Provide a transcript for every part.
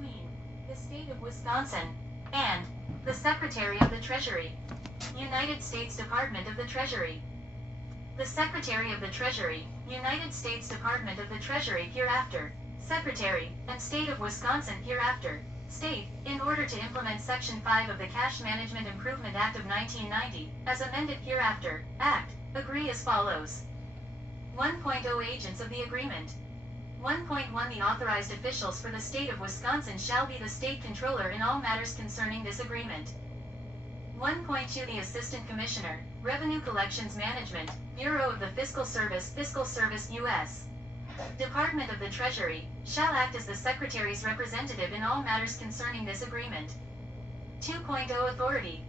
between the State of Wisconsin and the Secretary of the Treasury, United States Department of the Treasury. The Secretary of the Treasury, United States Department of the Treasury hereafter, Secretary, and State of Wisconsin hereafter, State, in order to implement Section 5 of the Cash Management Improvement Act of 1990, as amended hereafter, Act, agree as follows. 1.0 Agents of the Agreement. 1.1 The authorized officials for the State of Wisconsin shall be the State Controller in all matters concerning this agreement. 1.2 The Assistant Commissioner, Revenue Collections Management, Bureau of the Fiscal Service U.S. Department of the Treasury, shall act as the Secretary's representative in all matters concerning this agreement. 2.0 Authority.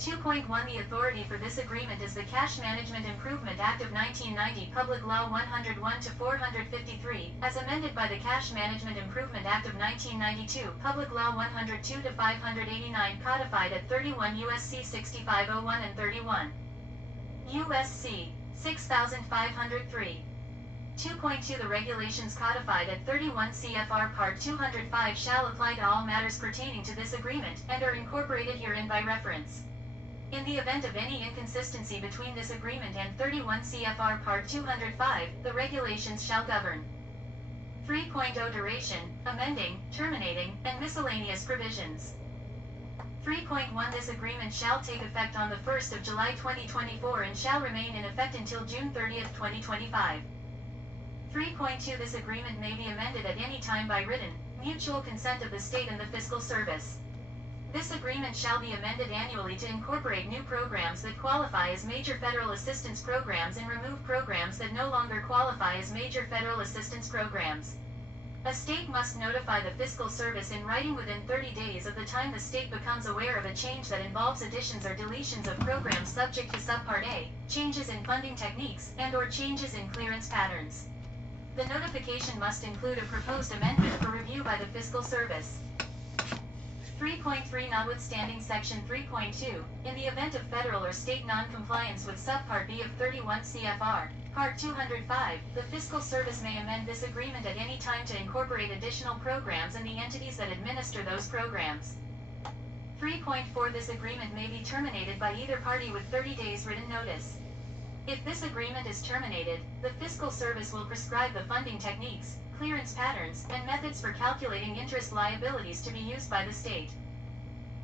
2.1 The authority for this agreement is the Cash Management Improvement Act of 1990 Public Law 101-453, as amended by the Cash Management Improvement Act of 1992 Public Law 102-589 codified at 31 U.S.C. 6501 and 31 U.S.C. 6503. 2.2 The regulations codified at 31 CFR Part 205 shall apply to all matters pertaining to this agreement, and are incorporated herein by reference. In the event of any inconsistency between this agreement and 31 CFR Part 205, the regulations shall govern. 3.0 Duration, amending, terminating, and miscellaneous provisions. 3.1 This agreement shall take effect on the 1st of July 2024 and shall remain in effect until June 30, 2025. 3.2 This agreement may be amended at any time by written, mutual consent of the state and the fiscal service. This agreement shall be amended annually to incorporate new programs that qualify as major federal assistance programs and remove programs that no longer qualify as major federal assistance programs. A state must notify the fiscal service in writing within 30 days of the time the state becomes aware of a change that involves additions or deletions of programs subject to Subpart A, changes in funding techniques, and/or changes in clearance patterns. The notification must include a proposed amendment for review by the fiscal service. 3.3 Notwithstanding Section 3.2, in the event of federal or state non-compliance with Subpart B of 31 CFR, Part 205, the fiscal service may amend this agreement at any time to incorporate additional programs and the entities that administer those programs. 3.4 This agreement may be terminated by either party with 30 days written notice. If this agreement is terminated, the fiscal service will prescribe the funding techniques, clearance patterns, and methods for calculating interest liabilities to be used by the state.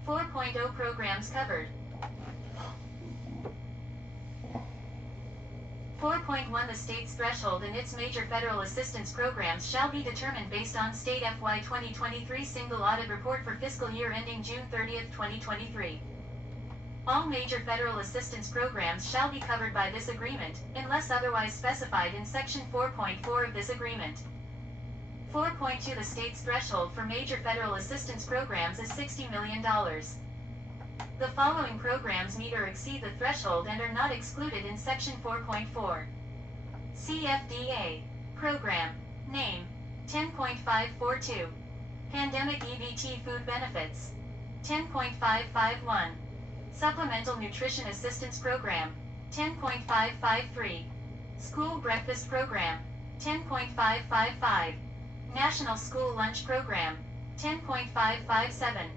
4.0 Programs covered. 4.1 The state's threshold in its major federal assistance programs shall be determined based on State FY 2023 Single Audit Report for fiscal year ending June 30, 2023. All major federal assistance programs shall be covered by this agreement, unless otherwise specified in Section 4.4 of this agreement. 4.2 The state's threshold for major federal assistance programs is $60 million. The following programs meet or exceed the threshold and are not excluded in Section 4.4. CFDA. Program. Name. 10.542. Pandemic EBT Food Benefits. 10.551. Supplemental Nutrition Assistance Program. 10.553. School Breakfast Program. 10.555. National School Lunch Program. 10.557.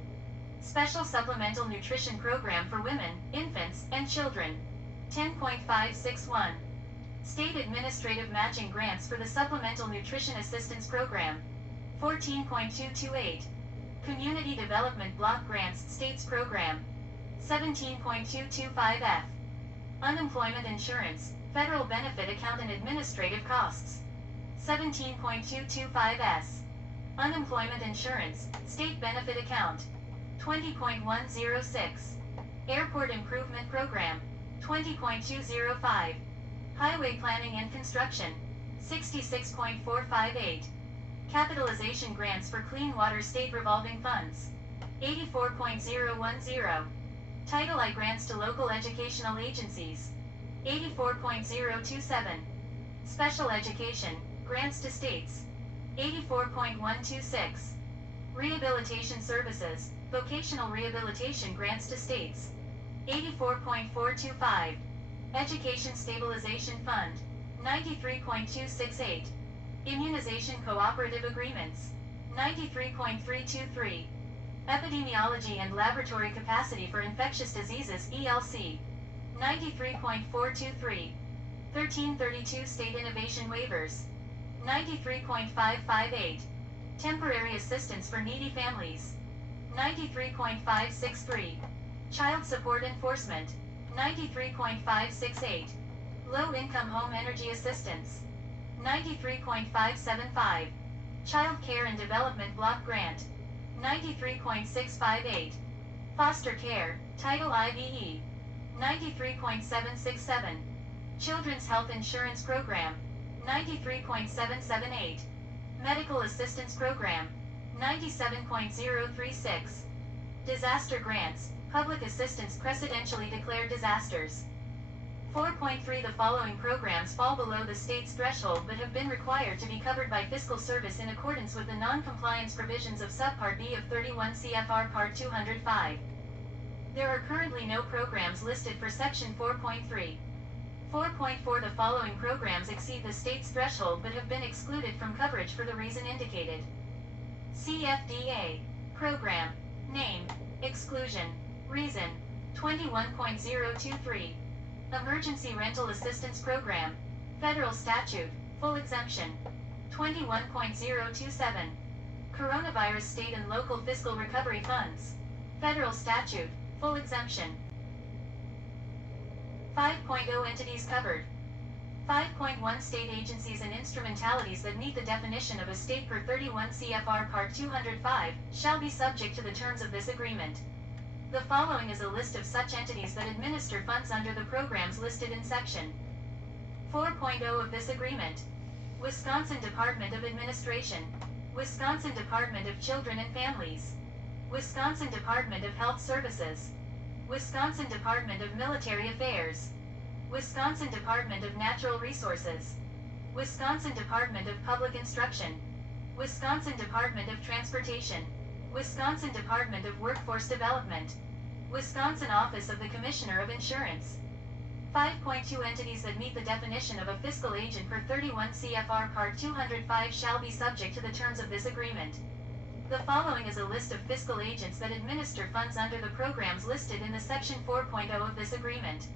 Special Supplemental Nutrition Program for Women, Infants, and Children. 10.561. State Administrative Matching Grants for the Supplemental Nutrition Assistance Program. 14.228. Community Development Block Grants States Program. 17.225F. Unemployment Insurance, Federal Benefit Account and Administrative Costs. 17.225S. Unemployment Insurance, State Benefit Account. 20.106. Airport Improvement Program. 20.205. Highway Planning and Construction. 66.458. Capitalization Grants for Clean Water State Revolving Funds. 84.010. Title I Grants to Local Educational Agencies. 84.027. Special Education, Grants to States. 84.126. Rehabilitation Services, Vocational Rehabilitation Grants to States. 84.425. Education Stabilization Fund. 93.268. Immunization Cooperative Agreements. 93.323. Epidemiology and Laboratory Capacity for Infectious Diseases ELC. 93.423. 1332 State Innovation Waivers. 93.558. Temporary Assistance for Needy Families. 93.563. Child Support Enforcement. 93.568. Low Income Home Energy Assistance. 93.575. Child Care and Development Block Grant. 93.658. Foster Care, Title IVE. 93.767. Children's Health Insurance Program. 93.778. Medical Assistance Program. 97.036. Disaster Grants, Public Assistance Precedentially Declared Disasters. 4.3 The following programs fall below the state's threshold but have been required to be covered by fiscal service in accordance with the non-compliance provisions of Subpart B of 31 CFR Part 205. There are currently no programs listed for Section 4.3. 4.4 The following programs exceed the state's threshold but have been excluded from coverage for the reason indicated. CFDA. Program. Name. Exclusion. Reason. 21.023. Emergency Rental Assistance Program. Federal Statute. Full exemption. 21.027. Coronavirus State and Local Fiscal Recovery Funds. Federal Statute. Full exemption. 5.0 Entities covered. 5.1 State agencies and instrumentalities that meet the definition of a state per 31 CFR Part 205 shall be subject to the terms of this agreement. The following is a list of such entities that administer funds under the programs listed in Section 4.0 of this agreement. Wisconsin Department of Administration. Wisconsin Department of Children and Families. Wisconsin Department of Health Services. Wisconsin Department of Military Affairs. Wisconsin Department of Natural Resources. Wisconsin Department of Public Instruction. Wisconsin Department of Transportation. Wisconsin Department of Workforce Development. Wisconsin Office of the Commissioner of Insurance. 5.2 Entities that meet the definition of a fiscal agent per 31 CFR Part 205 shall be subject to the terms of this agreement. The following is a list of fiscal agents that administer funds under the programs listed in the Section 4.0 of this agreement.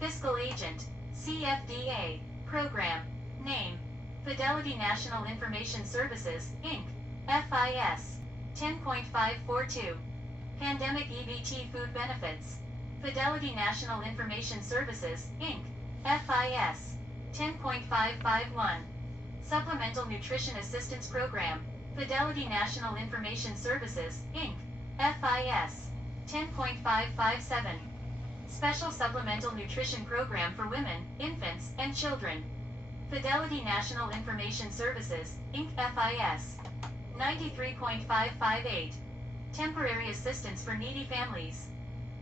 Fiscal Agent. CFDA. Program. Name. Fidelity National Information Services, Inc. FIS. 10.542. Pandemic EBT Food Benefits. Fidelity National Information Services, Inc. FIS. 10.551. Supplemental Nutrition Assistance Program. Fidelity National Information Services, Inc. FIS. 10.557. Special Supplemental Nutrition Program for Women, Infants, and Children. Fidelity National Information Services, Inc. FIS. 93.558. Temporary Assistance for Needy Families.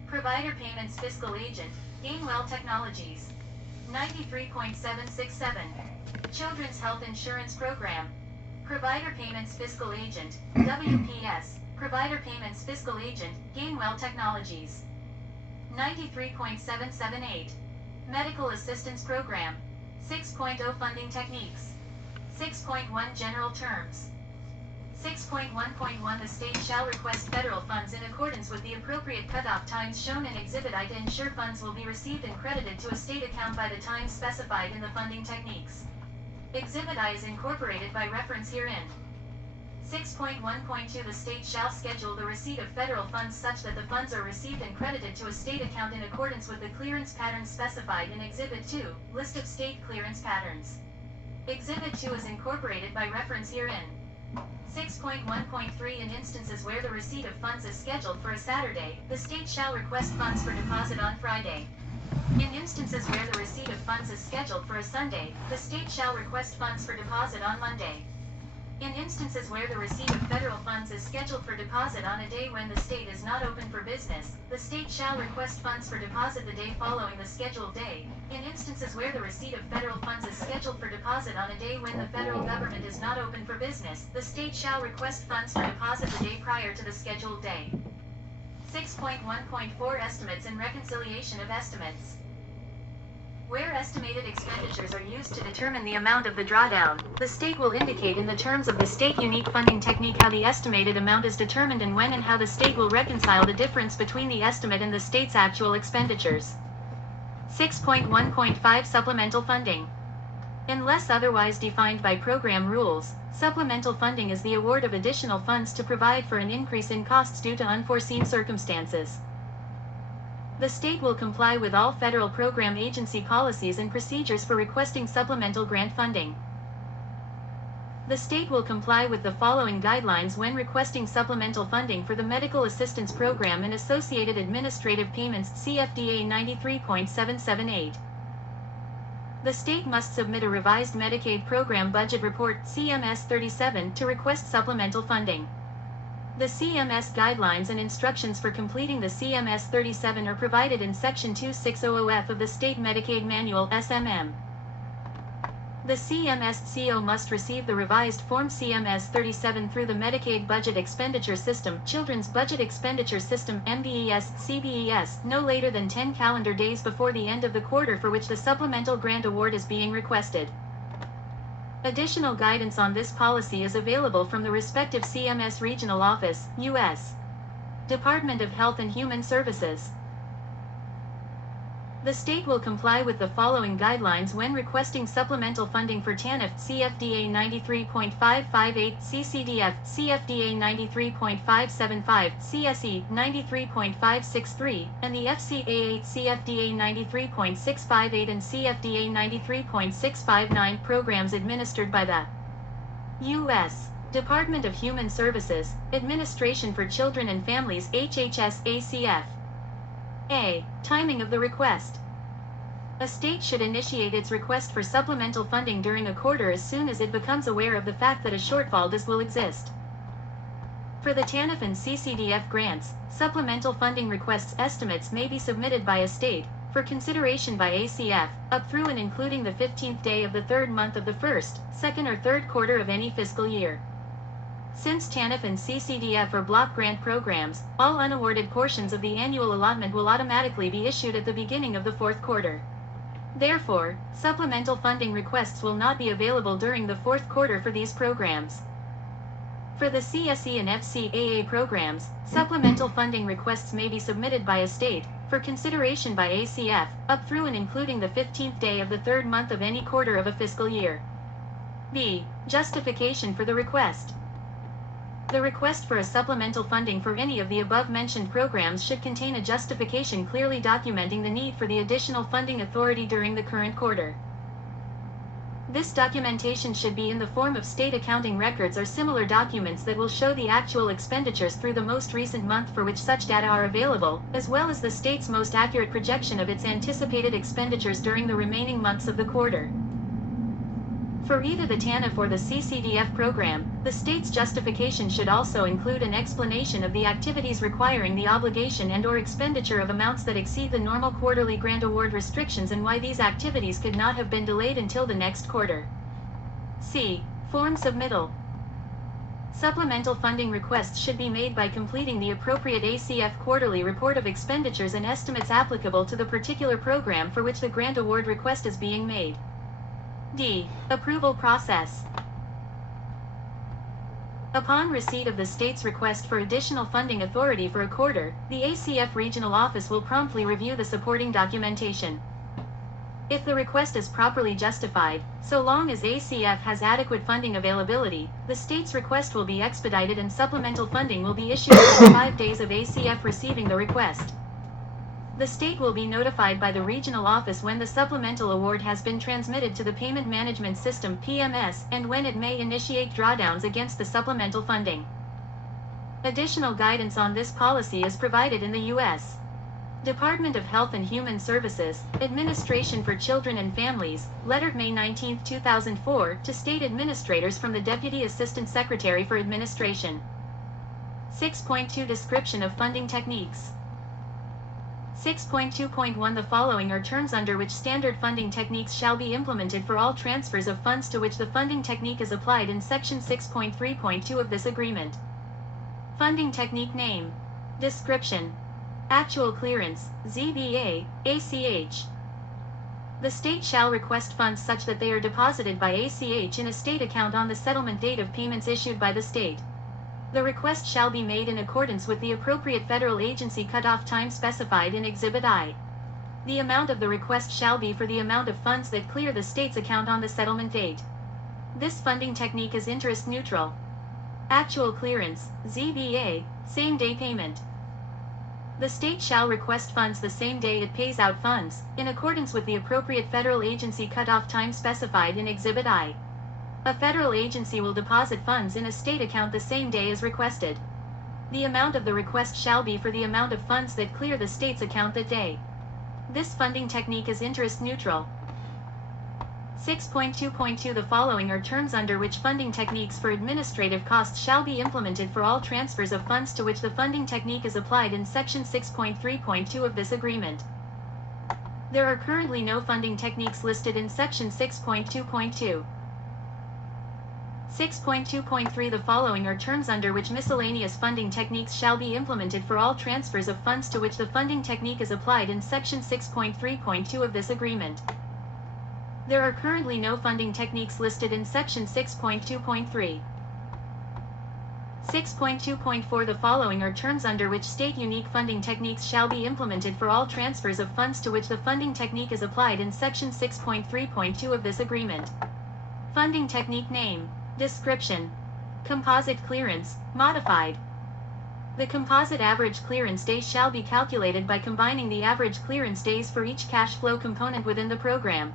Provider Payments Fiscal Agent, Gainwell Technologies. 93.767. Children's Health Insurance Program. Provider Payments Fiscal Agent, WPS. Provider Payments Fiscal Agent, Gainwell Technologies. 93.778. Medical Assistance Program. 6.0 Funding Techniques. 6.1 General Terms. 6.1.1 The state shall request federal funds in accordance with the appropriate cutoff times shown in Exhibit I to ensure funds will be received and credited to a state account by the times specified in the funding techniques. Exhibit I is incorporated by reference herein. 6.1.2 The state shall schedule the receipt of federal funds such that the funds are received and credited to a state account in accordance with the clearance patterns specified in Exhibit 2, List of State Clearance Patterns. Exhibit 2 is incorporated by reference herein. 6.1.3 In instances where the receipt of funds is scheduled for a Saturday, the state shall request funds for deposit on Friday. In instances where the receipt of funds is scheduled for a Sunday, the state shall request funds for deposit on Monday. In instances where the receipt of federal funds is scheduled for deposit on a day when the state is not open for business, the state shall request funds for deposit the day following the scheduled day. In instances where the receipt of federal funds is scheduled for deposit on a day when the federal government is not open for business, the state shall request funds for deposit the day prior to the scheduled day. 6.1.4 Estimates and Reconciliation of Estimates. Where estimated expenditures are used to determine the amount of the drawdown, the state will indicate in the terms of the state unique funding technique how the estimated amount is determined and when and how the state will reconcile the difference between the estimate and the state's actual expenditures. 6.1.5 Supplemental funding. Unless otherwise defined by program rules, supplemental funding is the award of additional funds to provide for an increase in costs due to unforeseen circumstances. The state will comply with all federal program agency policies and procedures for requesting supplemental grant funding. The state will comply with the following guidelines when requesting supplemental funding for the Medical Assistance Program and associated administrative payments CFDA 93.778. The state must submit a revised Medicaid Program Budget Report CMS 37 to request supplemental funding. The CMS guidelines and instructions for completing the CMS 37 are provided in Section 2600F of the State Medicaid Manual SMM. The CMS CO must receive the revised Form CMS 37 through the Medicaid Budget Expenditure System, Children's Budget Expenditure System MBES, CBES, no later than 10 calendar days before the end of the quarter for which the supplemental grant award is being requested. Additional guidance on this policy is available from the respective CMS Regional Office, U.S. Department of Health and Human Services. The state will comply with the following guidelines when requesting supplemental funding for TANF CFDA 93.558, CCDF CFDA 93.575, CSE 93.563, and the FCA8 CFDA 93.658 and CFDA 93.659 programs administered by the U.S. Department of Human Services, Administration for Children and Families HHS ACF. A. Timing of the request. A state should initiate its request for supplemental funding during a quarter as soon as it becomes aware of the fact that a shortfall will exist. For the TANF and CCDF grants, supplemental funding requests estimates may be submitted by a state, for consideration by ACF, up through and including the 15th day of the third month of the first, second or third quarter of any fiscal year. Since TANF and CCDF are block grant programs, all unawarded portions of the annual allotment will automatically be issued at the beginning of the fourth quarter. Therefore, supplemental funding requests will not be available during the fourth quarter for these programs. For the CSE and FCAA programs, supplemental funding requests may be submitted by a state, for consideration by ACF, up through and including the 15th day of the third month of any quarter of a fiscal year. B. Justification for the request. The request for a supplemental funding for any of the above-mentioned programs should contain a justification clearly documenting the need for the additional funding authority during the current quarter. This documentation should be in the form of state accounting records or similar documents that will show the actual expenditures through the most recent month for which such data are available, as well as the state's most accurate projection of its anticipated expenditures during the remaining months of the quarter. For either the TANF or the CCDF program, the state's justification should also include an explanation of the activities requiring the obligation and/or expenditure of amounts that exceed the normal quarterly grant award restrictions and why these activities could not have been delayed until the next quarter. C. Form submittal. Supplemental funding requests should be made by completing the appropriate ACF quarterly report of expenditures and estimates applicable to the particular program for which the grant award request is being made. D. Approval process. Upon receipt of the state's request for additional funding authority for a quarter, the ACF regional office will promptly review the supporting documentation. If the request is properly justified, so long as ACF has adequate funding availability, the state's request will be expedited and supplemental funding will be issued within 5 days of ACF receiving the request. The state will be notified by the regional office when the supplemental award has been transmitted to the Payment Management System (PMS) and when it may initiate drawdowns against the supplemental funding. Additional guidance on this policy is provided in the U.S. Department of Health and Human Services, Administration for Children and Families, letter May 19, 2004, to state administrators from the Deputy Assistant Secretary for Administration. 6.2 Description of funding techniques. 6.2.1 The following are terms under which standard funding techniques shall be implemented for all transfers of funds to which the funding technique is applied in Section 6.3.2 of this agreement. Funding technique name. Description. Actual clearance, ZBA, ACH. The state shall request funds such that they are deposited by ACH in a state account on the settlement date of payments issued by the state. The request shall be made in accordance with the appropriate federal agency cutoff time specified in Exhibit I. The amount of the request shall be for the amount of funds that clear the state's account on the settlement date. This funding technique is interest neutral. Actual clearance, ZBA, same-day payment. The state shall request funds the same day it pays out funds, in accordance with the appropriate federal agency cutoff time specified in Exhibit I. A federal agency will deposit funds in a state account the same day as requested. The amount of the request shall be for the amount of funds that clear the state's account that day. This funding technique is interest neutral. 6.2.2 The following are terms under which funding techniques for administrative costs shall be implemented for all transfers of funds to which the funding technique is applied in Section 6.3.2 of this agreement. There are currently no funding techniques listed in Section 6.2.2. 6.2.3 The following are terms under which miscellaneous funding techniques shall be implemented for all transfers of funds to which the funding technique is applied in Section 6.3.2 of this agreement. There are currently no funding techniques listed in Section 6.2.3. 6.2.4 The following are terms under which state unique funding techniques shall be implemented for all transfers of funds to which the funding technique is applied in Section 6.3.2 of this agreement. Funding technique name, description, composite clearance, modified. The composite average clearance days shall be calculated by combining the average clearance days for each cash flow component within the program.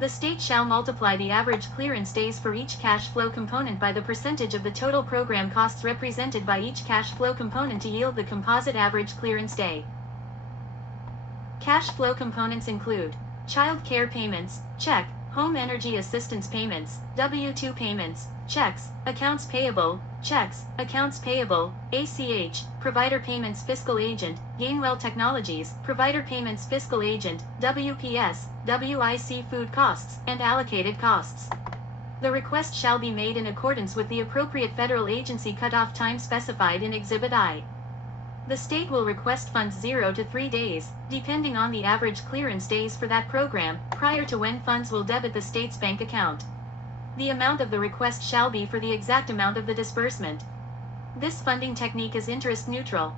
The state shall multiply the average clearance days for each cash flow component by the percentage of the total program costs represented by each cash flow component to yield the composite average clearance day. Cash flow components include child care payments, check, home energy assistance payments, W-2 payments, checks, accounts payable, checks, accounts payable, ACH, provider payments fiscal agent, Gainwell Technologies, provider payments fiscal agent, WPS, WIC food costs, and allocated costs. The request shall be made in accordance with the appropriate federal agency cutoff time specified in Exhibit I. The state will request funds 0 to 3 days, depending on the average clearance days for that program, prior to when funds will debit the state's bank account. The amount of the request shall be for the exact amount of the disbursement. This funding technique is interest neutral.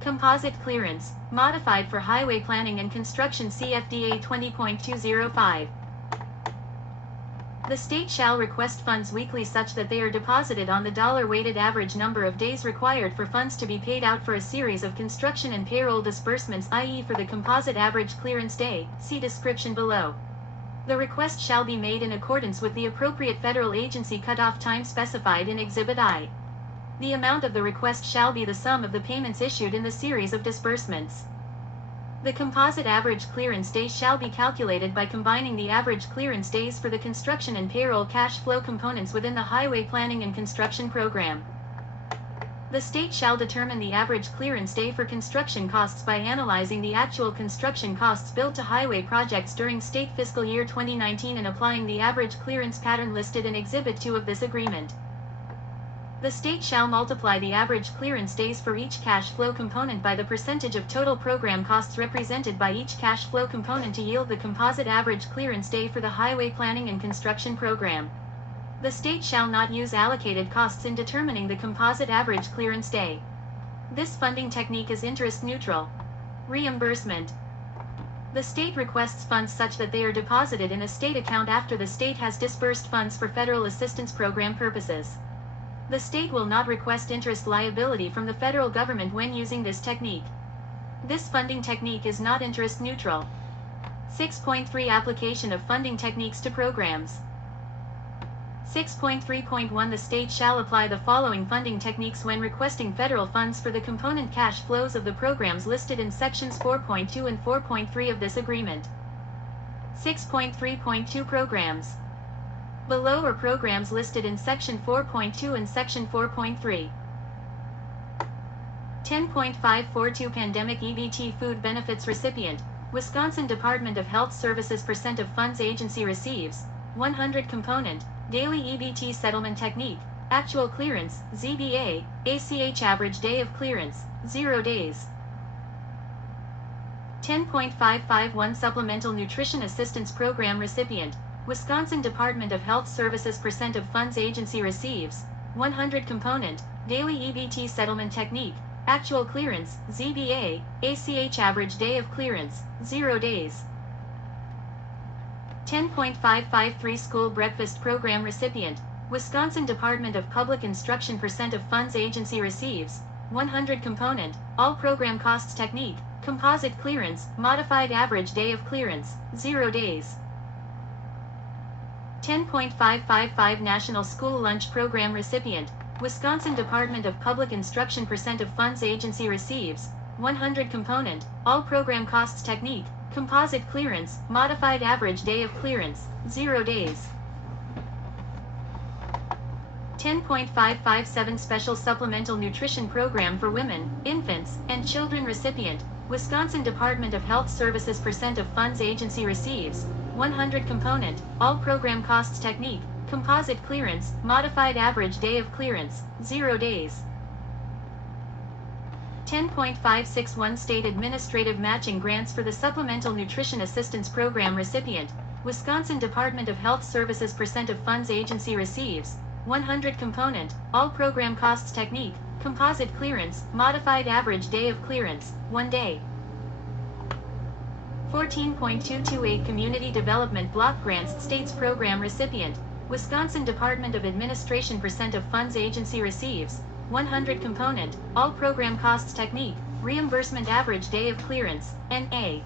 Composite clearance, modified for highway planning and construction CFDA 20.205. The state shall request funds weekly such that they are deposited on the dollar-weighted average number of days required for funds to be paid out for a series of construction and payroll disbursements, i.e. for the composite average clearance day, see description below. The request shall be made in accordance with the appropriate federal agency cutoff time specified in Exhibit I. The amount of the request shall be the sum of the payments issued in the series of disbursements. The composite average clearance days shall be calculated by combining the average clearance days for the construction and payroll cash flow components within the highway planning and construction program. The state shall determine the average clearance day for construction costs by analyzing the actual construction costs billed to highway projects during state fiscal year 2019 and applying the average clearance pattern listed in Exhibit 2 of this agreement. The state shall multiply the average clearance days for each cash flow component by the percentage of total program costs represented by each cash flow component to yield the composite average clearance day for the highway planning and construction program. The state shall not use allocated costs in determining the composite average clearance day. This funding technique is interest neutral. Reimbursement. The state requests funds such that they are deposited in a state account after the state has disbursed funds for federal assistance program purposes. The state will not request interest liability from the federal government when using this technique. This funding technique is not interest neutral. 6.3 Application of funding techniques to programs. 6.3.1 The state shall apply the following funding techniques when requesting federal funds for the component cash flows of the programs listed in Sections 4.2 and 4.3 of this agreement. 6.3.2 Programs. Below are programs listed in Section 4.2 and Section 4.3. 10.542 Pandemic EBT Food Benefits Recipient, Wisconsin Department of Health Services % of funds agency receives, 100 Component, Daily EBT Settlement Technique, Actual Clearance, ZBA, ACH Average Day of Clearance, 0 days. 10.551 Supplemental Nutrition Assistance Program recipient, Wisconsin Department of Health Services % of funds agency receives, 100 component, daily EBT settlement technique, actual clearance, ZBA, ACH average day of clearance, 0 days. 10.553 School Breakfast Program recipient, Wisconsin Department of Public Instruction % of funds agency receives, 100 component, all program costs technique, composite clearance, modified average day of clearance, 0 days. 10.555 National School Lunch Program recipient, Wisconsin Department of Public Instruction % of funds agency receives, 100 component, all program costs technique, composite clearance, modified average day of clearance, 0 days. 10.557 Special Supplemental Nutrition Program for Women, Infants, and Children recipient, Wisconsin Department of Health Services % of funds agency receives, 100 component, all program costs technique, composite clearance, modified average day of clearance, 0 days. 10.561 State Administrative Matching Grants for the Supplemental Nutrition Assistance Program recipient, Wisconsin Department of Health Services % of funds agency receives, 100 component, all program costs technique, composite clearance, modified average day of clearance, 1 day. 14.228 Community Development Block Grants States Program recipient, Wisconsin Department of Administration % of funds agency receives, 100 component, all program costs technique, reimbursement average day of clearance, NA.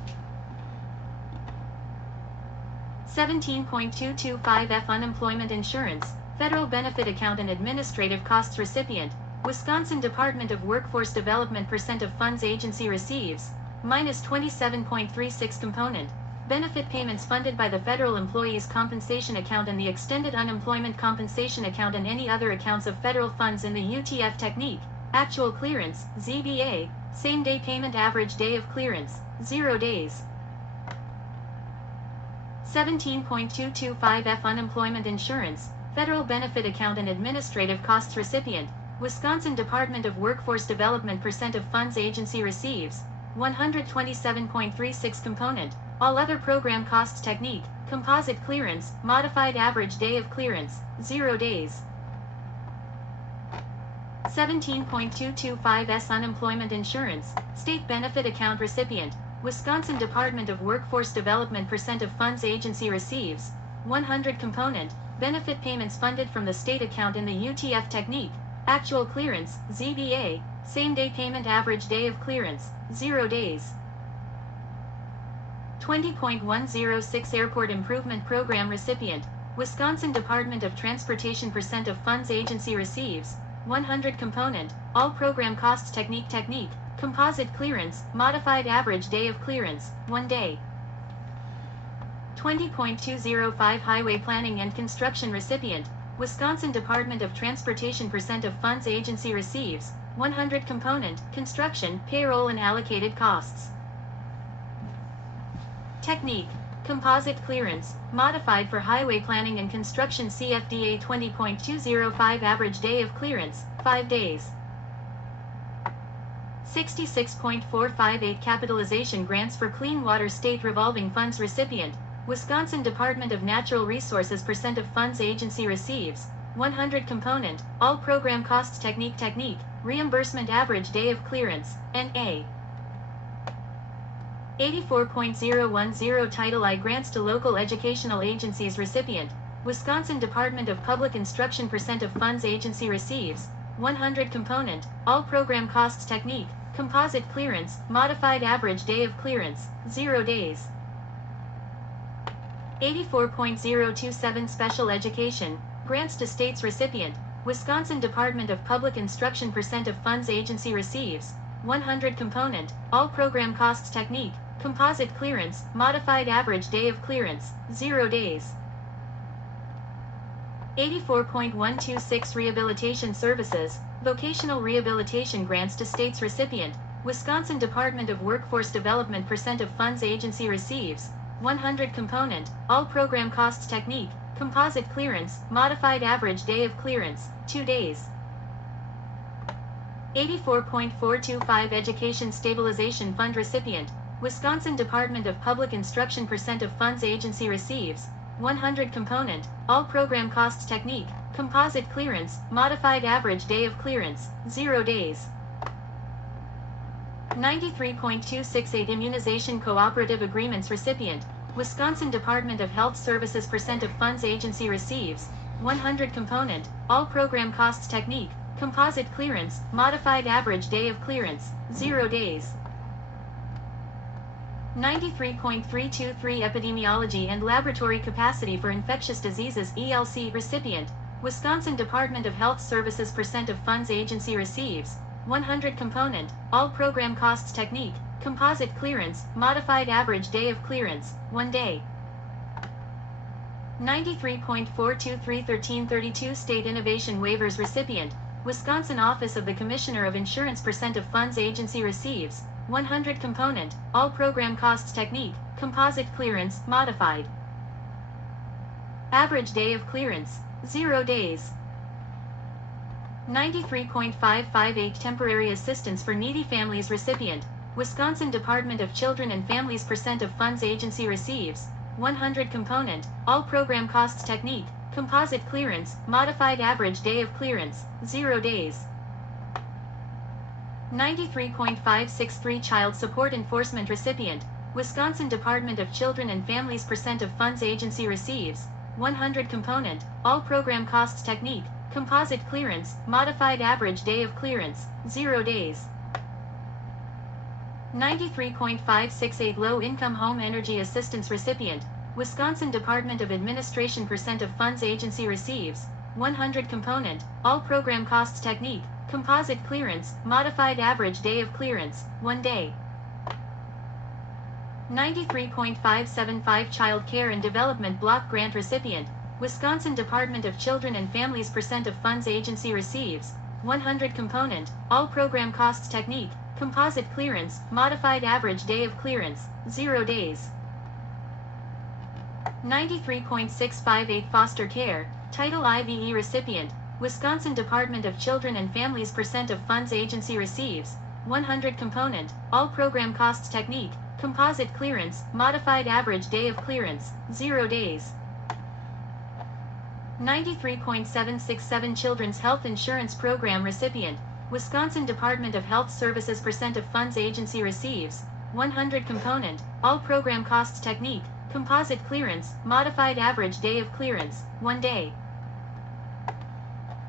17.225 Unemployment Insurance, Federal Benefit Account and Administrative Costs recipient, Wisconsin Department of Workforce Development % of funds agency receives, minus 27.36 component, benefit payments funded by the Federal Employees Compensation Account and the Extended Unemployment Compensation Account and any other accounts of federal funds in the UTF technique, actual clearance, ZBA, same day payment average day of clearance, 0 days. 17.225 Unemployment Insurance, Federal Benefit Account and Administrative Costs recipient, Wisconsin Department of Workforce Development % of funds agency receives, 127.36 component, all other program costs technique, composite clearance, modified average day of clearance, 0 days. 17.225 Unemployment Insurance, State Benefit Account recipient, Wisconsin Department of Workforce Development % of funds agency receives, 100 component, benefit payments funded from the state account in the UTF technique, actual clearance, ZBA, same day payment average day of clearance, 0 days. 20.106 Airport Improvement Program recipient, Wisconsin Department of Transportation % of funds agency receives, 100 component, all program costs technique, composite clearance, modified average day of clearance, 1 day. 20.205 Highway Planning and Construction recipient, Wisconsin Department of Transportation % of funds agency receives, 100 component, construction, payroll and allocated costs. Technique, composite clearance, modified for highway planning and construction CFDA 20.205 average day of clearance, 5 days. 66.458 Capitalization Grants for Clean Water State Revolving Funds recipient, Wisconsin Department of Natural Resources % of funds agency receives, 100 component, all program costs technique, reimbursement average day of clearance, NA. 84.010 Title I Grants to Local Educational Agencies recipient, Wisconsin Department of Public Instruction % of funds agency receives, 100 component, all program costs technique, composite clearance, modified average day of clearance, 0 days. 84.027 Special Education, Grants to States recipient, Wisconsin Department of Public Instruction % of funds agency receives, 100 component, all program costs technique, composite clearance, modified average day of clearance, 0 days. 84.126 Rehabilitation Services, Vocational Rehabilitation Grants to States recipient, Wisconsin Department of Workforce Development % of funds agency receives, 100 component, all program costs technique, composite clearance, modified average day of clearance, 2 days. 84.425 Education Stabilization Fund recipient, Wisconsin Department of Public Instruction percent of funds agency receives, 100 component, all program costs technique, composite clearance, modified average day of clearance, 0 days. 93.268 Immunization Cooperative Agreements recipient, Wisconsin Department of Health Services percent of funds agency receives, 100 component, all program costs technique, composite clearance, modified average day of clearance, 0 days. 93.323 Epidemiology and Laboratory Capacity for Infectious Diseases ELC recipient, Wisconsin Department of Health Services percent of funds agency receives, 100 component, all program costs technique, composite clearance, modified average day of clearance, 1 day. 93.423 1332 State Innovation Waivers recipient, Wisconsin Office of the Commissioner of Insurance percent of funds agency receives, 100 component, all program costs technique, composite clearance, modified. Average day of clearance, 0 days. 93.558 Temporary Assistance for Needy Families recipient, Wisconsin Department of Children and Families percent of funds agency receives, 100 component, all program costs technique, composite clearance, modified average day of clearance, 0 days. 93.563 Child Support Enforcement recipient, Wisconsin Department of Children and Families percent of funds agency receives, 100 component, all program costs technique, composite clearance, modified average day of clearance, 0 days. 93.568 Low Income Home Energy Assistance recipient, Wisconsin Department of Administration percent of funds agency receives, 100 component, all program costs technique, composite clearance, modified average day of clearance, 1 day. 93.575 Child Care and Development Block Grant recipient, Wisconsin Department of Children and Families percent of funds agency receives, 100 component, all program costs technique, composite clearance, modified average day of clearance, 0 days. 93.658 Foster Care, Title IVE recipient, Wisconsin Department of Children and Families percent of funds agency receives, 100 component, all program costs technique, composite clearance, modified average day of clearance, 0 days. 93.767 Children's Health Insurance Program recipient, Wisconsin Department of Health Services percent of funds agency receives, 100 component, all program costs technique, composite clearance, modified average day of clearance, 1 day.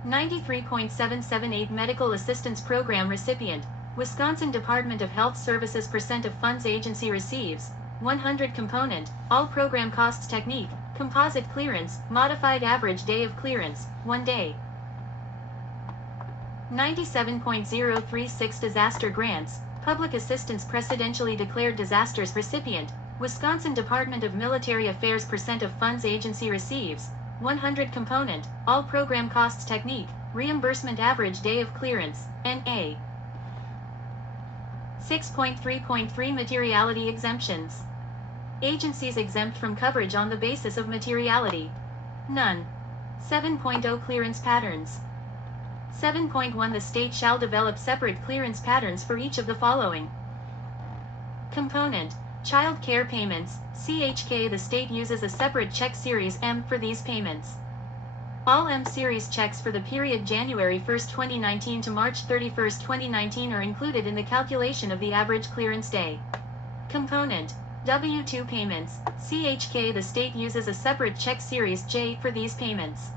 93.778 Medical Assistance Program recipient, Wisconsin Department of Health Services percent of funds agency receives, 100 component, all program costs technique, composite clearance, modified average day of clearance, 1 day. 97.036 Disaster Grants, Public Assistance Presidentially Declared Disasters recipient, Wisconsin Department of Military Affairs percent of funds agency receives, 100 component, all program costs technique, reimbursement average day of clearance, NA. 6.3.3 Materiality Exemptions. Agencies exempt from coverage on the basis of materiality. None. 7.0 Clearance Patterns. 7.1 The state shall develop separate clearance patterns for each of the following. Component. Child care payments, CHK. The state uses a separate check series M for these payments. All M-Series checks for the period January 1, 2019 to March 31, 2019 are included in the calculation of the average clearance day. Component. W-2 payments, CHK. The state uses a separate check series J for these payments.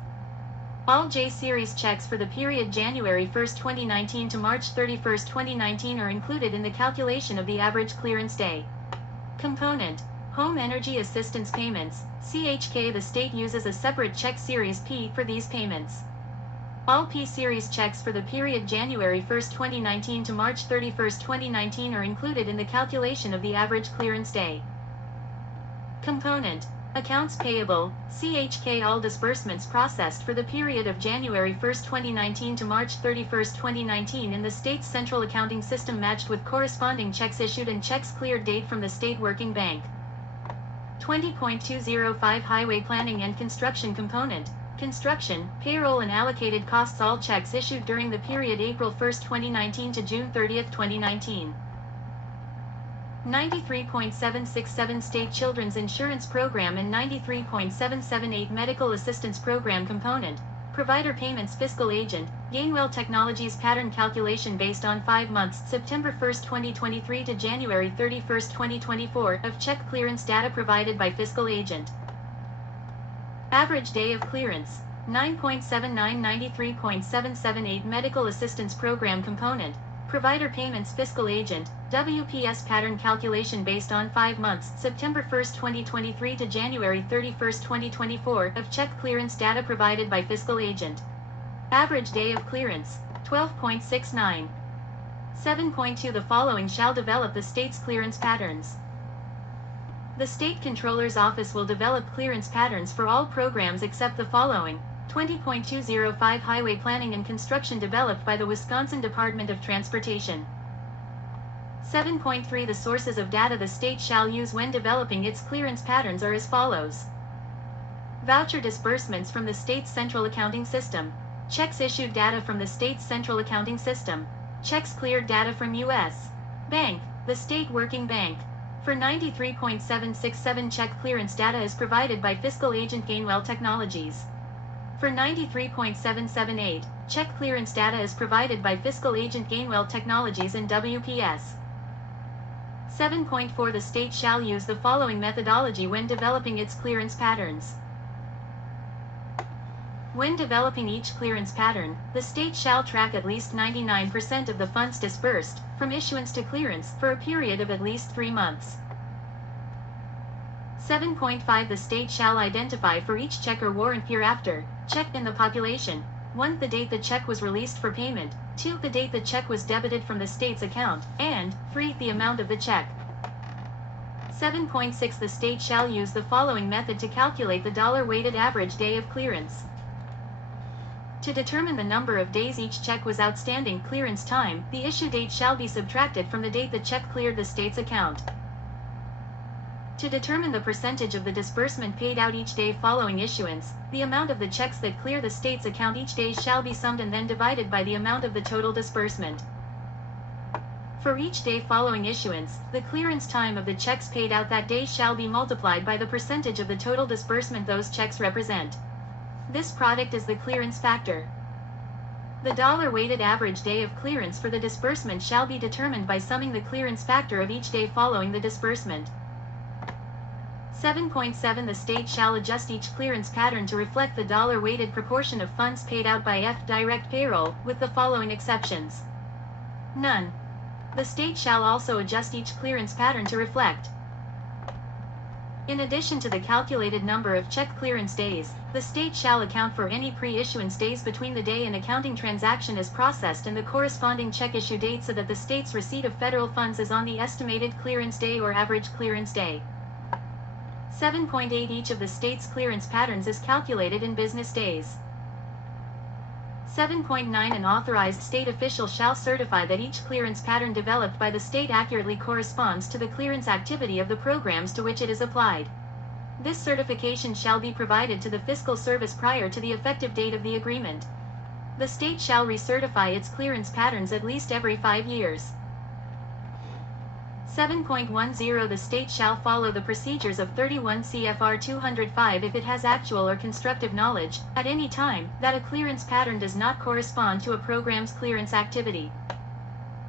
All J-Series checks for the period January 1, 2019 to March 31, 2019 are included in the calculation of the average clearance day. Component. Home Energy Assistance Payments, CHK. The state uses a separate check series P for these payments. All P-Series checks for the period January 1, 2019 to March 31, 2019 are included in the calculation of the average clearance day. Component. Accounts Payable, CHK. All disbursements processed for the period of January 1, 2019 to March 31, 2019 in the state's central accounting system matched with corresponding checks issued and checks cleared date from the state working bank. 20.205 Highway Planning and Construction Component. Construction, payroll and allocated costs. All checks issued during the period April 1, 2019 to June 30, 2019. 93.767 State Children's Insurance Program and 93.778 Medical Assistance Program Component. Provider Payments Fiscal Agent, Gainwell Technologies Pattern Calculation based on 5 months September 1, 2023 to January 31, 2024 of check clearance data provided by Fiscal Agent. Average day of clearance, 9.79 93.778 Medical Assistance Program Component. Provider Payments Fiscal Agent, WPS Pattern Calculation based on 5 months September 1, 2023 to January 31, 2024 of check clearance data provided by Fiscal Agent. Average day of clearance, 12.69. 7.2 The following shall develop the state's clearance patterns. The State Controller's Office will develop clearance patterns for all programs except the following. 20.205 Highway Planning and Construction developed by the Wisconsin Department of Transportation. 7.3 The sources of data the state shall use when developing its clearance patterns are as follows. Voucher disbursements from the state's central accounting system. Checks issued data from the state's central accounting system. Checks cleared data from U.S. Bank, the state working bank. For 93.767 check clearance data is provided by Fiscal Agent Gainwell Technologies. For 93.778, check clearance data is provided by Fiscal Agent Gainwell Technologies and WPS. 7.4 The state shall use the following methodology when developing its clearance patterns. When developing each clearance pattern, the state shall track at least 99% of the funds disbursed, from issuance to clearance, for a period of at least 3 months. 7.5 The state shall identify for each check or warrant hereafter, check in the population, 1. The date the check was released for payment, 2. The date the check was debited from the state's account, and 3. The amount of the check. 7.6 The state shall use the following method to calculate the dollar-weighted average day of clearance. To determine the number of days each check was outstanding clearance time, the issue date shall be subtracted from the date the check cleared the state's account. To determine the percentage of the disbursement paid out each day following issuance, the amount of the checks that clear the state's account each day shall be summed and then divided by the amount of the total disbursement. For each day following issuance, the clearance time of the checks paid out that day shall be multiplied by the percentage of the total disbursement those checks represent. This product is the clearance factor. The dollar-weighted average day of clearance for the disbursement shall be determined by summing the clearance factor of each day following the disbursement. 7.7 The state shall adjust each clearance pattern to reflect the dollar-weighted proportion of funds paid out by F direct payroll, with the following exceptions. None. The state shall also adjust each clearance pattern to reflect. In addition to the calculated number of check clearance days, the state shall account for any pre-issuance days between the day an accounting transaction is processed and the corresponding check issue date so that the state's receipt of federal funds is on the estimated clearance day or average clearance day. 7.8 Each of the state's clearance patterns is calculated in business days. 7.9 An authorized state official shall certify that each clearance pattern developed by the state accurately corresponds to the clearance activity of the programs to which it is applied. This certification shall be provided to the Fiscal Service prior to the effective date of the agreement. The state shall recertify its clearance patterns at least every 5 years. 7.10 The state shall follow the procedures of 31 CFR 205 if it has actual or constructive knowledge, at any time, that a clearance pattern does not correspond to a program's clearance activity.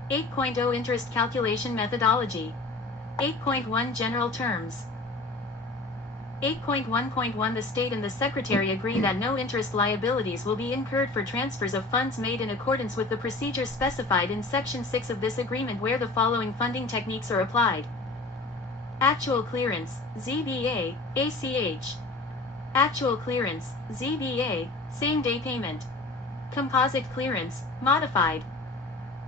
8.0 Interest Calculation Methodology. 8.1 General Terms. 8.1.1 The state and the Secretary agree that no interest liabilities will be incurred for transfers of funds made in accordance with the procedures specified in Section 6 of this agreement where the following funding techniques are applied. Actual Clearance, ZBA, ACH. Actual Clearance, ZBA, Same-Day Payment. Composite Clearance, Modified.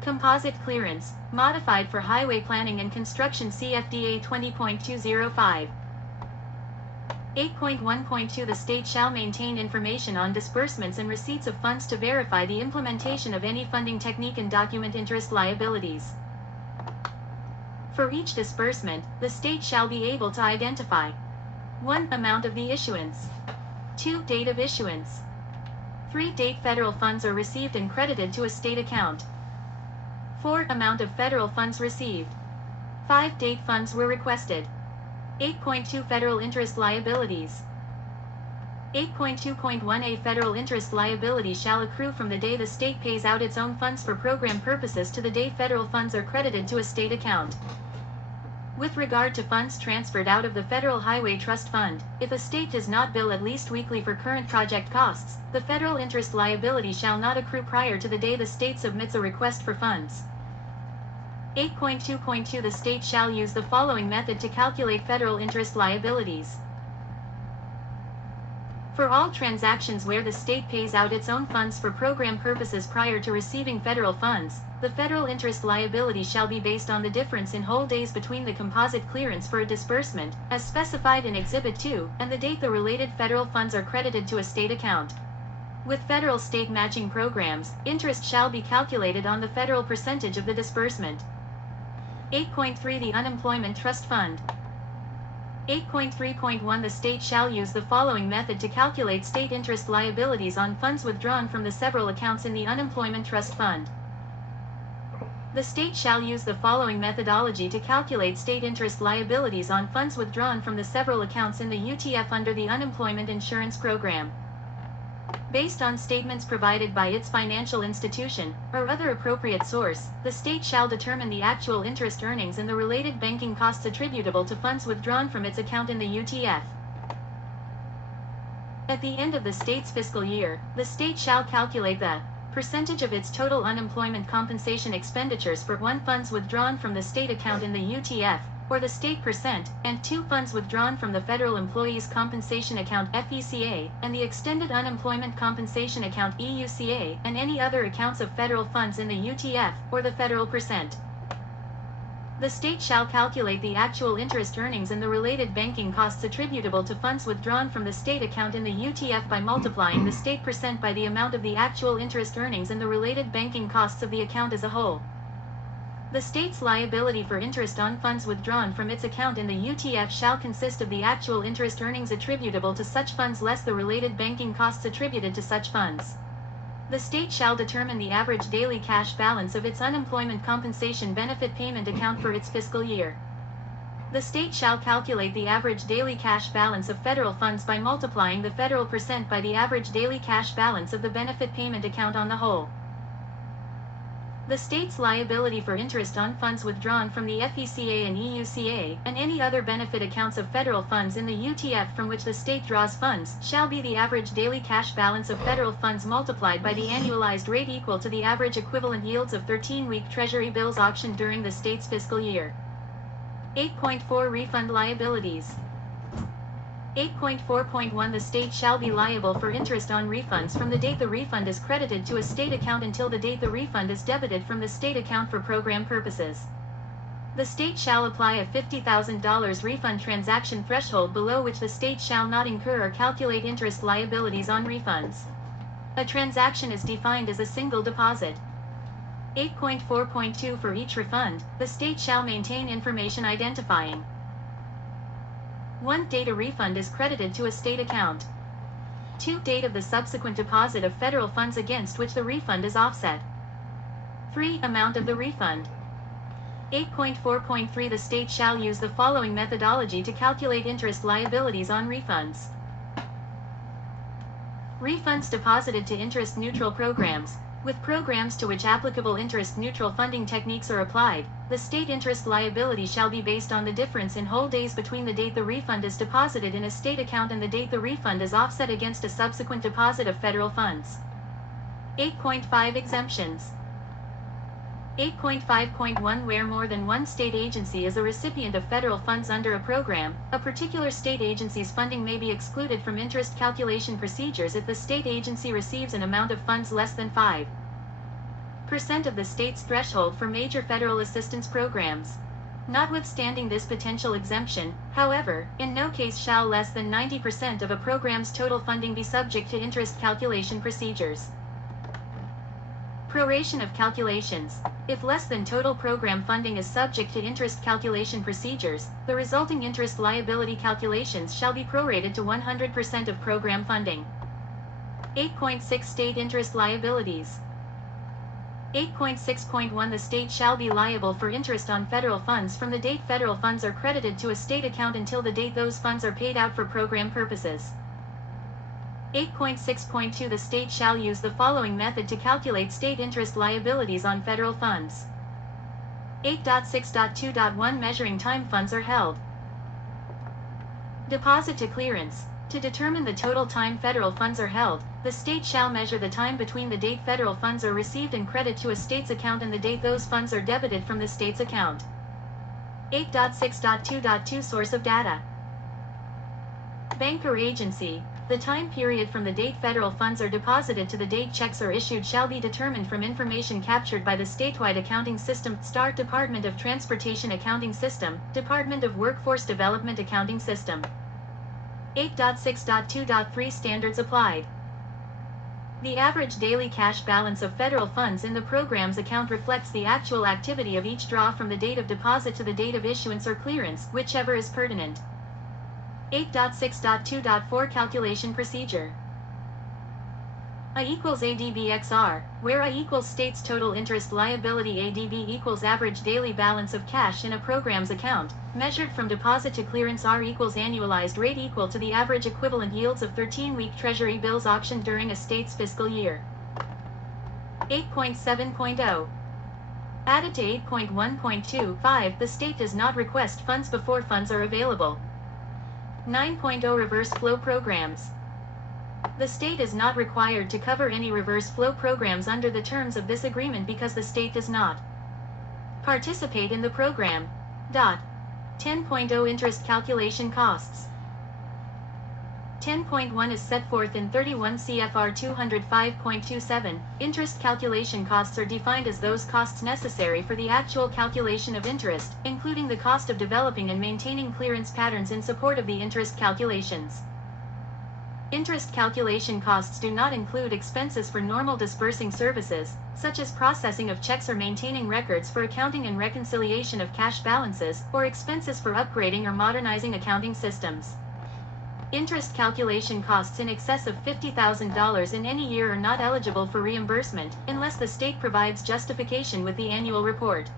Composite Clearance, Modified for Highway Planning and Construction CFDA 20.205. 8.1.2 The state shall maintain information on disbursements and receipts of funds to verify the implementation of any funding technique and document interest liabilities. For each disbursement, the state shall be able to identify 1. Amount of the issuance. 2. Date of issuance. 3. Date federal funds are received and credited to a state account. 4. Amount of federal funds received. 5 date funds were requested. 8.2 Federal interest liabilities. 8.2.1a Federal interest liability shall accrue from the day the state pays out its own funds for program purposes to the day federal funds are credited to a state account. With regard to funds transferred out of the Federal Highway Trust Fund, if a state does not bill at least weekly for current project costs, the federal interest liability shall not accrue prior to the day the state submits a request for funds. 8.2.2 The state shall use the following method to calculate federal interest liabilities. For all transactions where the state pays out its own funds for program purposes prior to receiving federal funds, the federal interest liability shall be based on the difference in whole days between the composite clearance for a disbursement, as specified in Exhibit 2, and the date the related federal funds are credited to a state account. With federal state matching programs, interest shall be calculated on the federal percentage of the disbursement. 8.3 The Unemployment Trust Fund. 8.3.1 The state shall use the following method to calculate state interest liabilities on funds withdrawn from the several accounts in the Unemployment Trust Fund. The state shall use the following methodology to calculate state interest liabilities on funds withdrawn from the several accounts in the UTF under the Unemployment Insurance Program. Based on statements provided by its financial institution, or other appropriate source, the state shall determine the actual interest earnings and the related banking costs attributable to funds withdrawn from its account in the UTF. At the end of the state's fiscal year, the state shall calculate the percentage of its total unemployment compensation expenditures for 1. Funds withdrawn from the state account in the UTF, or the state percent, and 2. Funds withdrawn from the Federal Employees Compensation Account FECA, and the Extended Unemployment Compensation Account EUCA, and any other accounts of federal funds in the UTF, or the federal percent. The state shall calculate the actual interest earnings and the related banking costs attributable to funds withdrawn from the state account in the UTF by multiplying the state percent by the amount of the actual interest earnings and the related banking costs of the account as a whole. The state's liability for interest on funds withdrawn from its account in the UTF shall consist of the actual interest earnings attributable to such funds less the related banking costs attributed to such funds. The state shall determine the average daily cash balance of its unemployment compensation benefit payment account for its fiscal year. The state shall calculate the average daily cash balance of federal funds by multiplying the federal percent by the average daily cash balance of the benefit payment account on the whole. The state's liability for interest on funds withdrawn from the FECA and EUCA, and any other benefit accounts of federal funds in the UTF from which the state draws funds, shall be the average daily cash balance of federal funds multiplied by the annualized rate equal to the average equivalent yields of 13-week Treasury bills auctioned during the state's fiscal year. 8.4 Refund liabilities. 8.4.1 The state shall be liable for interest on refunds from the date the refund is credited to a state account until the date the refund is debited from the state account for program purposes. The state shall apply a $50,000 refund transaction threshold below which the state shall not incur or calculate interest liabilities on refunds. A transaction is defined as a single deposit. 8.4.2 For each refund, the state shall maintain information identifying 1. Date a refund is credited to a state account. 2. Date of the subsequent deposit of federal funds against which the refund is offset. 3. Amount of the refund. 8.4.3 The state shall use the following methodology to calculate interest liabilities on refunds. Refunds deposited to interest-neutral programs. With programs to which applicable interest-neutral funding techniques are applied, the state interest liability shall be based on the difference in whole days between the date the refund is deposited in a state account and the date the refund is offset against a subsequent deposit of federal funds. 8.5 Exemptions. 8.5.1 Where more than one state agency is a recipient of federal funds under a program, a particular state agency's funding may be excluded from interest calculation procedures if the state agency receives an amount of funds less than 5% of the state's threshold for major federal assistance programs. Notwithstanding this potential exemption, however, in no case shall less than 90% of a program's total funding be subject to interest calculation procedures. Proration of calculations. If less than total program funding is subject to interest calculation procedures, the resulting interest liability calculations shall be prorated to 100% of program funding. 8.6 State interest liabilities. 8.6.1 The state shall be liable for interest on federal funds from the date federal funds are credited to a state account until the date those funds are paid out for program purposes. 8.6.2 The state shall use the following method to calculate state interest liabilities on federal funds. 8.6.2.1 Measuring time funds are held. Deposit to clearance. To determine the total time federal funds are held, the state shall measure the time between the date federal funds are received and credit to a state's account and the date those funds are debited from the state's account. 8.6.2.2 Source of data. Bank or agency. The time period from the date federal funds are deposited to the date checks are issued shall be determined from information captured by the statewide accounting system, STAR, Department of Transportation Accounting System, Department of Workforce Development Accounting System. 8.6.2.3 Standards applied. The average daily cash balance of federal funds in the program's account reflects the actual activity of each draw from the date of deposit to the date of issuance or clearance, whichever is pertinent. 8.6.2.4 Calculation procedure. A equals ADB XR, where A equals state's total interest liability, ADB equals average daily balance of cash in a program's account, measured from deposit to clearance. R equals annualized rate equal to the average equivalent yields of 13-week Treasury bills auctioned during a state's fiscal year. 8.7.0 Added to 8.1.25, the state does not request funds before funds are available. 9.0 Reverse flow programs. The state is not required to cover any reverse flow programs under the terms of this agreement because the state does not participate in the program. 10.0 Interest calculation costs. 10.1 is set forth in 31 CFR 205.27. Interest calculation costs are defined as those costs necessary for the actual calculation of interest, including the cost of developing and maintaining clearance patterns in support of the interest calculations. Interest calculation costs do not include expenses for normal disbursing services, such as processing of checks or maintaining records for accounting and reconciliation of cash balances, or expenses for upgrading or modernizing accounting systems. Interest calculation costs in excess of $50,000 in any year are not eligible for reimbursement, unless the state provides justification with the annual report.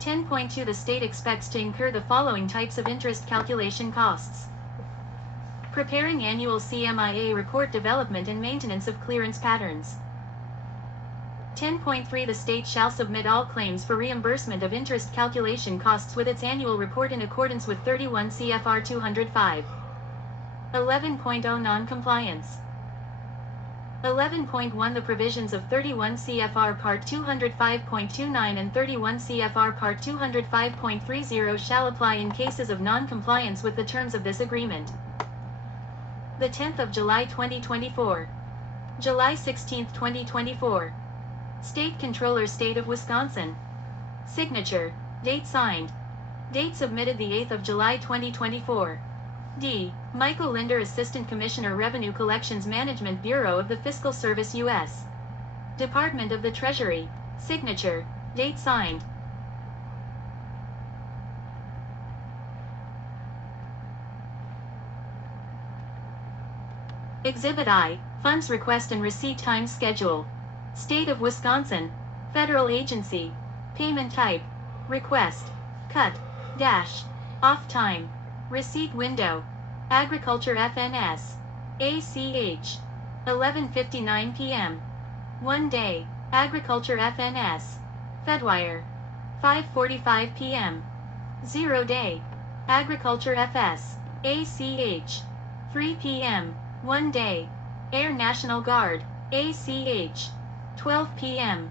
10.2 The state expects to incur the following types of interest calculation costs. Preparing annual CMIA report, development and maintenance of clearance patterns. 10.3 The state shall submit all claims for reimbursement of interest calculation costs with its annual report in accordance with 31 CFR 205. 11.0 Non-compliance. 11.1 The provisions of 31 CFR Part 205.29 and 31 CFR Part 205.30 shall apply in cases of non-compliance with the terms of this agreement. The 10th of July 2024. July 16, 2024. State Controller, State of Wisconsin. Signature. Date signed. Date submitted the 8th of July 2024. D. Michael Linder, Assistant Commissioner, Revenue Collections Management Bureau of the Fiscal Service, U.S. Department of the Treasury. Signature. Date signed. Exhibit I. Funds Request and Receipt Time Schedule. State of Wisconsin. Federal Agency. Payment Type. Request. Cut. Dash. Off Time. Receipt Window. Agriculture FNS. ACH. 11:59 p.m. 1 day. Agriculture FNS. Fedwire. 5:45 p.m. 0 day. Agriculture FS. ACH. 3 p.m. 1 day. Air National Guard. ACH. 12 p.m.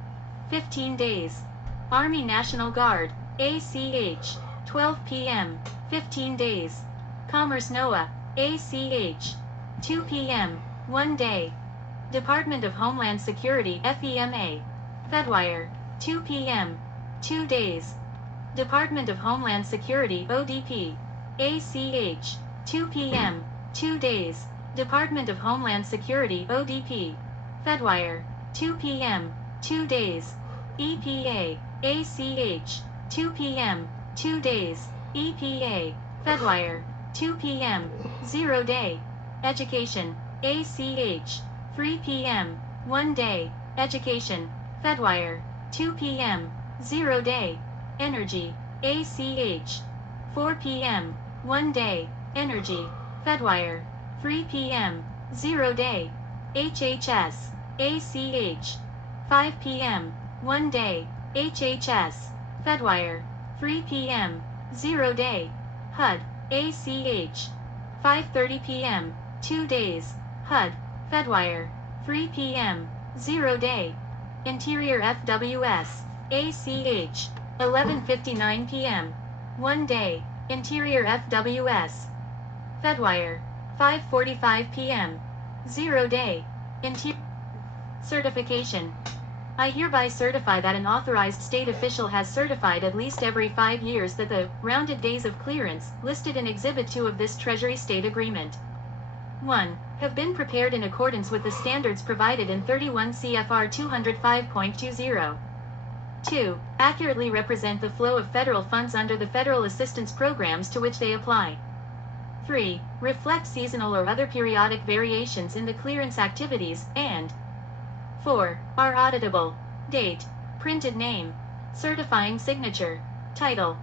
15 days. Army National Guard. ACH. 12 p.m. 15 days. Commerce NOAA. ACH. 2 p.m. 1 day. Department of Homeland Security. FEMA. Fedwire. 2 p.m. 2 days. Department of Homeland Security. ODP. ACH. 2 p.m. 2 days. Department of Homeland Security. ODP. Fedwire. 2 p.m. 2 days. EPA. ACH. 2 p.m. 2 days. EPA. Fedwire. 2 p.m. 0 day. Education. ACH. 3 p.m. 1 day. Education. Fedwire, 2 p.m., 0 day, Energy, ACH, 4 p.m., 1 day, Energy, Fedwire, 3 p.m., 0 day, HHS, ACH, 5 p.m., 1 day, HHS, Fedwire, 3 p.m., 0 day, HUD, ACH, 5:30 p.m., 2 days, HUD, Fedwire, 3 p.m., 0 day, Interior FWS, ACH, 11:59 p.m., 1 day, Interior FWS, Fedwire, 5:45 p.m., 0 day, Interior Certification. I hereby certify that an authorized state official has certified at least every 5 years that the rounded days of clearance, listed in Exhibit 2 of this Treasury State Agreement, 1. Have been prepared in accordance with the standards provided in 31 CFR 205.20. 2. Accurately represent the flow of federal funds under the federal assistance programs to which they apply. 3. Reflect seasonal or other periodic variations in the clearance activities, and 4. Are auditable. Date, printed name, certifying signature, title,